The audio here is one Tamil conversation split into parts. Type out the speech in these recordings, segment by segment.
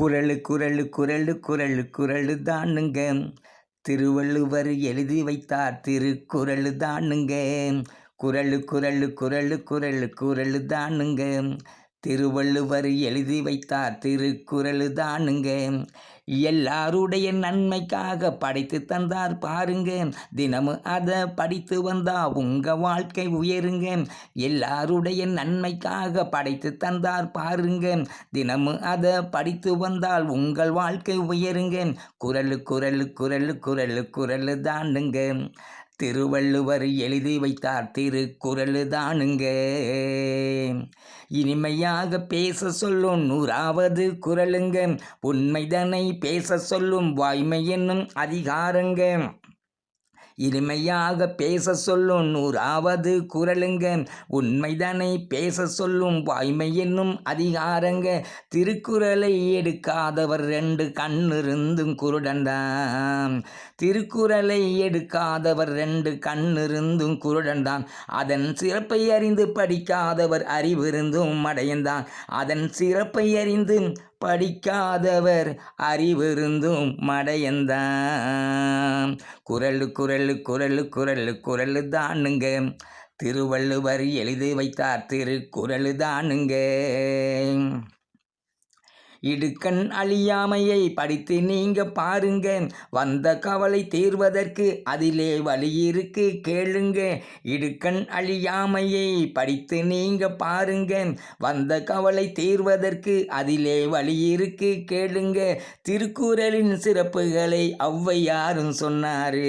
குரலு குரலு குரலு குரலு குரலு தானுங்க. திருவள்ளுவர் எழுதி வைத்தார் திருக்குறள் தானுங்க. குரலு குரலு குரலு குரலு குரலு தானுங்க. திருவள்ளுவர் எழுதி வைத்தார் திருக்குறள் தானுங்க. எல்லாருடைய நன்மைக்காக படைத்து தந்தார் பாருங்க தினமும் அதை படித்து வந்தா உங்க வாழ்க்கை உயருங்க எல்லாருடைய நன்மைக்காக படைத்து தந்தார் பாருங்க தினமும் அதை படித்து வந்தால் உங்கள் வாழ்க்கை உயருங்க குரலு குரலு குரலு குரலு குரலு தானுங்க திருவள்ளுவர் எழுதி வைத்தார் திருக்குறள் தானுங்க. இனிமையாக பேச சொல்லும் நூறாவது குரலுங்க உண்மைதனை பேச சொல்லும் வாய்மை என்னும் அதிகாரங்க. இனிமையாக பேச சொல்லும் நூறாவது குரலுங்க உண்மைதனை பேச சொல்லும் வாய்மை என்னும் அதிகாரங்க. திருக்குறளை எடுக்காதவர் ரெண்டு கண்ணிருந்தும் குருடன்தான். திருக்குறளை எடுக்காதவர் ரெண்டு கண்ணிருந்தும் குருடன்தான். அதன் சிறப்பை அறிந்து படிக்காதவர் அறிவிருந்தும் அடையந்தான். அதன் சிறப்பை அறிந்து படிக்காதவர் அறிவிருந்தும் மடையந்தான் குரல் குரல் குரல் குரல் குரல் தானுங்க. திருவள்ளுவர் எழுதி வைத்தார் திருக்குறள் தானுங்க. இடுக்கண் அழியாமையை படித்து நீங்க பாருங்க வந்த கவலை தீர்வதற்கு அதிலே வழி இருக்கு கேளுங்க. இடுக்கண் அழியாமையை படித்து நீங்க பாருங்க வந்த கவலை தீர்வதற்கு அதிலே வழி இருக்கு கேளுங்க. திருக்குறளின் சிறப்புகளை ஔவையாரும் சொன்னாரு.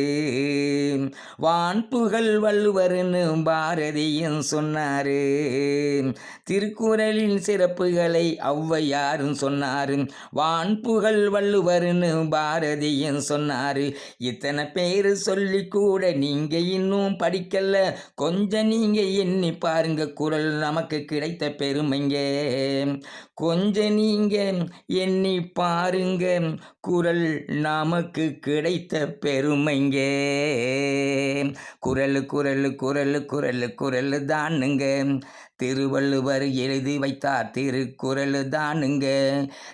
வான்புகழ் வள்ளுவர்னு பாரதியும் சொன்னாரு. திருக்குறளின் சிறப்புகளை ஔவையாரும் சொன்னார். வான்புகழ் வள்ளுவர்னு பாரதியும் சொன்னாரு. இத்தனை பேர் சொல்லி கூட நீங்க இன்னும் படிக்கல. கொஞ்சம் நீங்க எண்ணி பாருங்க குரல் நமக்கு கிடைத்த பெருமைங்க. கொஞ்சம் நீங்க எண்ணி பாருங்க குரல் நமக்கு கிடைத்த பெருமைங்க. குரல் குரல் குரல் குரல் குரல் தானுங்க. திருவள்ளுவர் எழுதி வைத்தார். திருக்குறளு தானுங்க.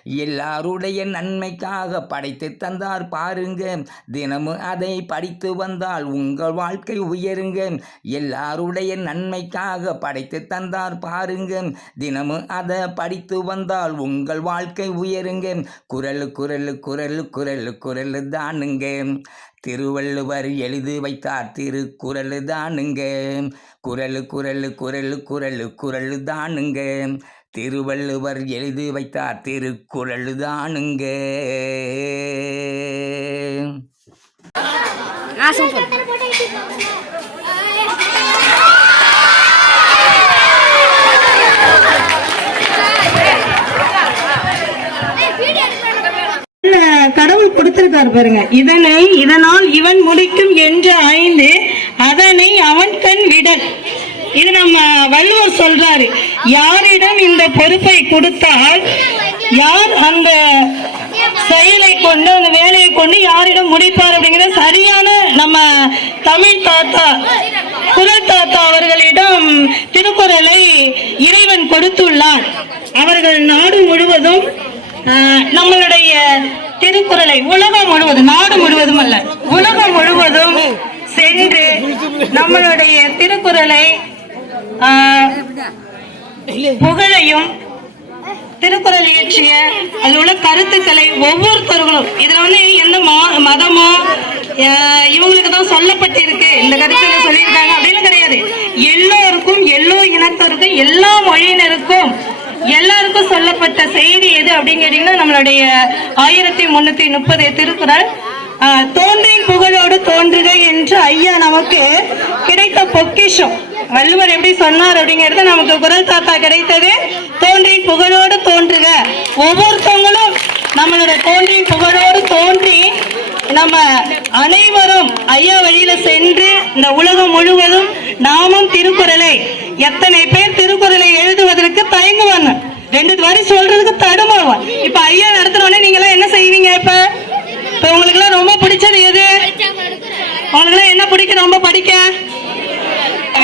எல்லாருடைய நன்மைக்காக படைத்து தந்தார் பாருங்க. தினமும் அதை படித்து வந்தால் உங்கள் வாழ்க்கை உயருங்க. எல்லாருடைய நன்மைக்காக படைத்து தந்தார் பாருங்க. தினமும் அதை படித்து வந்தால் உங்கள் வாழ்க்கை உயருங்க. குரல் குரல் குரல் குரல் குரல் தானுங்க. திருவள்ளுவர் எழுதி வைத்தார். திருக்குறள் தானுங்க. குரல் குரல் குரல் குரல் குரல் தானுங்க. திருவள்ளுவர் எழுதி வைத்தார். திருக்குறள் தானுங்க. ஆ சூப்பர் சொல்றாரு பாருங்க. இதனை இதனால் இவன் முடிக்கும் என்று ஆய்ந்து அதனை அவன் தன் விடல். இது நம்ம வள்ளுவர் சொல்றாரு. யாரிடம் இந்த பொறுப்பை கொடுத்தால் யார் அந்த செயலை கொண்டு அந்த வேலையை கொண்டு யாரிடம் முடிப்பார் அப்படிங்கிற சரியான நம்ம தமிழ் தாத்தா குரல் தாத்தா அவர்களிடம் திருக்குறளை இறைவன் கொடுத்துள்ளார் அவர்கள் நாடு முழுவதும் ஆஹ், நம்மளுடைய திருக்குறளை உலகம் முழுவதும் நாடு முழுவதும் அல்ல உலகம் முழுவதும் சென்று நம்மளுடைய திருக்குறளை ஆஹ், புகழையும் திருக்குறள் இயற்றிய அதில் உள்ள கருத்துக்களை ஒவ்வொருத்தர்களும் இதுல வந்து எந்த மா- மதமோ அஹ், இவங்களுக்கு தான் சொல்லப்பட்டிருக்கு. இந்த கருத்துக்களை சொல்லியிருக்காங்க. அப்படின்னு கிடையாது. எல்லோருக்கும் எல்லோ இனத்தருக்கும் எல்லா மொழியினருக்கும் எல்லாருக்கும் சொல்லப்பட்ட செய்தி எது அப்படின்னு கேட்டீங்கன்னா நம்மளுடைய ஆயிரத்தி முன்னூத்தி முப்பது திருக்குறள் தோன்றின் புகழோடு தோன்றுக என்று ஐயா நமக்கு கிடைத்த பொக்கிஷம். வள்ளுவர் எப்படி சொன்னார் அப்படிங்கிறது நமக்கு குரல் தாத்தா கிடைத்தது. தோன்றின் புகழோடு தோன்றுக. ஒவ்வொருத்தவங்களும் நம்மளோட தோன்றின் புகழோடு தோன்றி நம்ம அனைவரும் ஐயா வழியில சென்று இந்த உலகம் முழுவதும் நாமும் திருக்குறளை எத்தனை பேர் திருக்குறளை எழுதுவதற்கு தயங்குவாங்க. ரெண்டு வரி சொல்றதுக்கு தடுமாறுவான் இப்ப ஐயா நடத்துறோடனே நீங்க எல்லாம் என்ன செய்வீங்க இப்ப? இப்ப உங்களுக்கு எல்லாம் ரொம்ப பிடிச்சது எது? உங்களுக்கு எல்லாம் என்ன பிடிக்கும்? ரொம்ப படிக்க?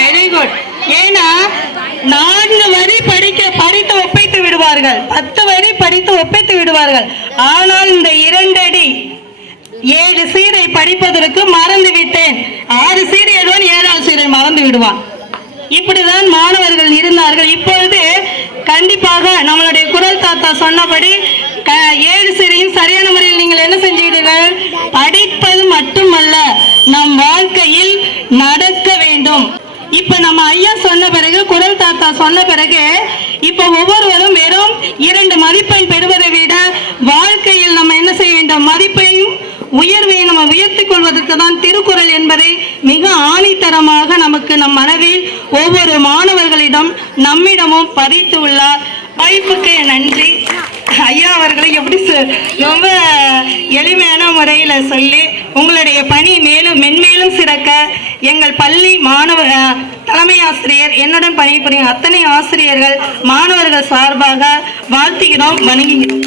வெரி குட் ஏன்னா நான்கு வரி படிக்க படித்து ஒப்பைத்து விடுவார்கள். பத்து வரி படித்து ஒப்பைத்து விடுவார்கள். ஆனால் இந்த இரண்டடி ஏழு சீரை படிப்பதற்கு மறந்து விட்டேன். ஆறு சீரை எழுவான் ஏழாவது சீரை மறந்து விடுவான். இப்படிதான் மாணவர்கள் இருந்தார்கள். இப்பொழுது கண்டிப்பாக நம்மளுடைய குரல் தாத்தா சொன்னபடி க- ஏழு சிறையும் சரியான முறையில் நீங்கள் என்ன செஞ்சீர்கள் படிப்பது மட்டுமல்ல நம் வாழ்க்கையில் நடக்க வேண்டும். இப்ப நம்ம ஐயா சொன்ன பிறகு குரல் தாத்தா சொன்ன பிறகு இப்ப ஒவ்வொருவரும் வெறும் இரண்டு மதிப்பெண் பெறுவதை விட வாழ்க்கையில் நம்ம என்ன செய்ய வேண்டும்? மதிப்பையும் உயர்வை நம்ம உயர்த்திக் கொள்வதற்கு தான் திருக்குறள் என்பதை மிக ஆணித்தரமாக நமக்கு நம் மனதில் ஒவ்வொரு மாணவர்களிடம் நம்மிடமும் பதித்து உள்ளார். வாய்ப்புக்கு நன்றி. ஐயா அவர்களை எப்படி சொ- ரொம்ப எளிமையான முறையில் சொல்லி உங்களுடைய பணி மேலும் மென்மேலும் சிறக்க எங்கள் பள்ளி மாணவ தலைமை ஆசிரியர் என்னுடன் பணிபுரியும் அத்தனை ஆசிரியர்கள் மாணவர்கள் சார்பாக வாழ்த்துகிறோம் வணங்குகிறோம்.